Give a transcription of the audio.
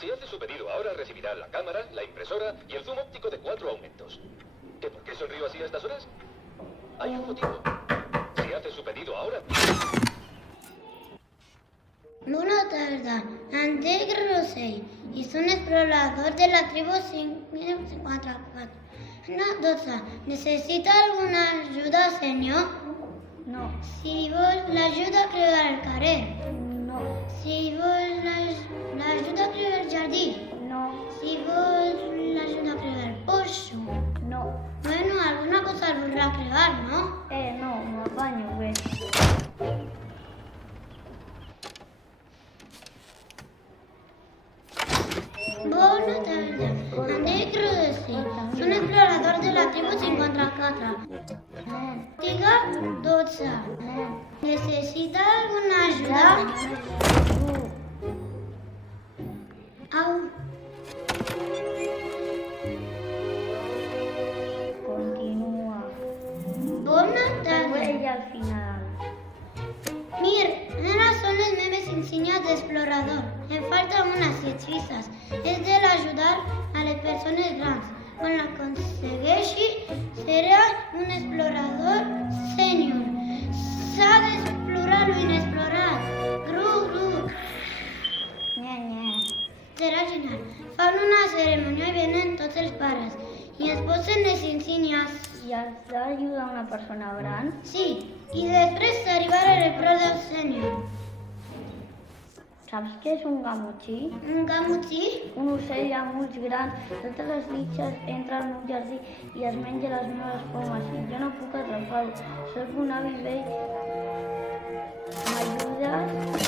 Si hace su pedido ahora, recibirá la cámara, la impresora y el zoom óptico de 4 aumentos. ¿Que por qué sonrío así a estas horas? Hay un motivo. Si hace su pedido ahora... Bona tarda, em dic Rossell i soc un explorador de la tribu 544. No, 12. Necessita alguna ajuda, senyor? No, Si vol l'ajuda a creuar el carrer. no, Si vol l'ajuda a creuar el jardí. no, Si vol l'ajuda a creuar el porxo. no. Bueno, alguna cosa el voldrà creuar, no? No, m'apanyo bé. Bona tarda, em dic Rossell. Soc un explorador de la tribu 54. Diga 12. Necessita alguna ajuda? Au. Continua. Bona tarda. Vuelve al final. Mir, ara són les meves insígnies d'explorador. Em falten unes 7 fisses. És de l'ajudar a les persones grans. Quan l'aconsegueixi, serà un explorador sènior. S'ha d'explorar lo inexplorat. Gru, gru. Nya. Serà genial. Fan una cerimònia i venen tots els pares. I ens posen les insígnies. I has d'ajudar una persona gran? Sí, i després arribar a l'esport del sènior. Saps què és un gamutxí? Un camutxí? Un ocell amb ulls grans. Totes les bitxes entren al meu jardí i es menja les meves pomes. I jo no puc atrapar-ho. Soc un avi vell. M'ajudes?